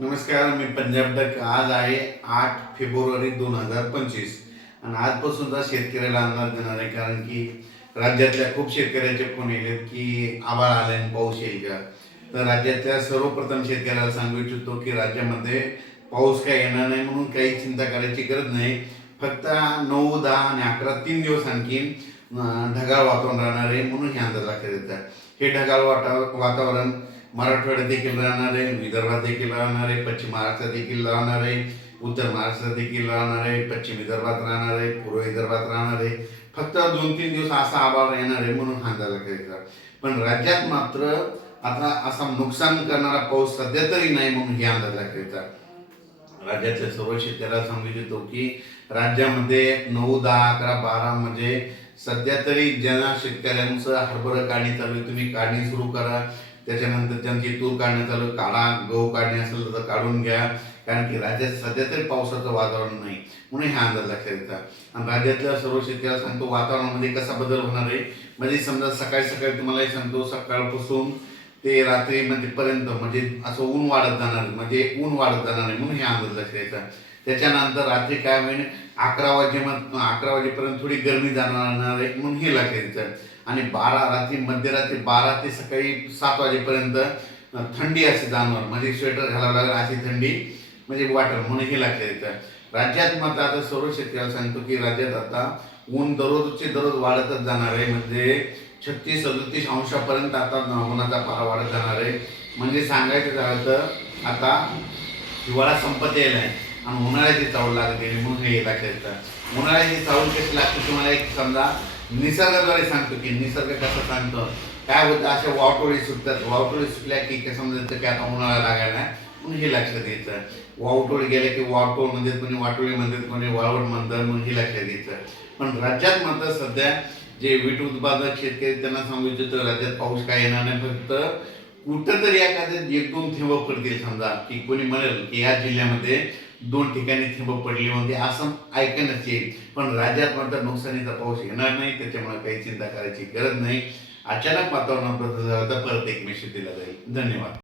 नमस्कार, मी पंजाब डक. आज आहे 8 फेब्रुवारी 2025 आणि आजपासूनचा शेतकऱ्याला अंदाज देणार आहे. कारण की राज्यातल्या खूप शेतकऱ्याचे फोन येलेत की आभाळ आले आणि पाऊस येईल का. तर राज्यातल्या सर्वप्रथम शेतकऱ्याला सांगू इच्छितो की राज्यामध्ये पाऊस काय येणार नाही म्हणून काही चिंता करायची गरज नाही. फक्त 9, 10 आणि 11 3 दिवस आणखीन ढगाळ वातावरण राहणार आहे म्हणून हे अंदाज लक्षात येतात. हे ढगाळ वातावरण मराठवाड्यात देखील राहणार आहे, विदर्भात देखील राहणार आहे, पश्चिम महाराष्ट्रात देखील राहणार आहे, उत्तर महाराष्ट्रात देखील राहणार आहे, पश्चिम विदर्भात राहणार आहे, पूर्व विदर्भात राहणार आहे. फक्त 2-3 दिवस असा आभाळ येणार आहे म्हणून हा अंदाज करायचा. पण राज्यात मात्र आता असा नुकसान करणारा पाऊस सध्या तरी नाही म्हणून हे अंदाज करायचा. राज्यातल्या सर्व शेतकऱ्याला सांगू इच्छितो की राज्यामध्ये 9, 10, 11, 12 म्हणजे सध्या तरी ज्यांना शेतकऱ्यांचं हरभरा काढणी चालू आहे, तुम्ही काढणी सुरू करा. त्याच्यानंतर त्यांची तूर काढणं चालू काढा, गहू काढणे असेल तर काढून घ्या. कारण की राज्यात सध्या तरी पावसाचं वातावरण नाही म्हणून हा अंदाज लक्षात येतात. आणि राज्यातल्या सर्व शेतकऱ्याला सांगतो वातावरणामध्ये कसा बदल होणार आहे. म्हणजे समजा सकाळी सकाळी तुम्हालाही सांगतो सकाळपासून ते रात्री म्हणजे पर्यंत म्हणजे असं ऊन वाढत जाणार, म्हणजे ऊन वाढत जाणार आहे म्हणून हे अंदाज लक्षात येतात. त्याच्यानंतर रात्री काय होईल 11 वाजेपर्यंत थोडी गरमी जाणार आहे म्हणून हे लक्षात येतं. आणि रात्री मध्यरात्री 12 ते सकाळी 7 वाजेपर्यंत थंडी असे जाणवणार, म्हणजे स्वेटर घालावं लागेल अशी थंडी म्हणजे वाटेल म्हणून हे लक्षात येतं. राज्यात मात्र आता सर्व शेतकऱ्याला सांगतो की राज्यात आता ऊन दररोजचे दररोज वाढतच जाणार आहे. म्हणजे 36-37 अंशापर्यंत आता उन्हाचा पारा वाढत जाणार आहे. म्हणजे सांगायचं झालं तर आता हिवाळा संपत येईल आहे आणि उन्हाळ्याची चावल लागत येईल म्हणून हे लक्षात येतं. उन्हाळ्याची चावल कशी लागते तुम्हाला एक समजा निसर्गाद्वारे सांगतो की निसर्ग कसं सांगतो काय होतं. अशा वावटोळी सुटतात, वावटोळी सुटल्या की कसं समजायचं की आता उन्हाळा लागायला म्हणून हे लक्षात यायचं. वावटोळी गेल्या की वावटोळ म्हणतात, कोणी वाटोळी म्हणतात, कोणी वाळवट म्हणतात म्हणून हे लक्षात यायचं. पण राज्यात मात्र सध्या जे वीट उत्पादक शेतकरी त्यांना सांगू इच्छितो राज्यात पाऊस काय येणार नाही. फक्त कुठंतरी एखाद्या 1-2 थेंब पडतील. समजा की कोणी म्हणेल की या जिल्ह्यामध्ये 2 ठिकाणी थेंब पडली म्हणजे असं ऐकण्यात येईल. पण राज्यात मात्र नुकसानीचा पाऊस येणार नाही, त्याच्यामुळे काही चिंता करायची गरज नाही. अचानक वातावरणात बदल झाला तर परत एक मेसेज दिला जाईल. धन्यवाद.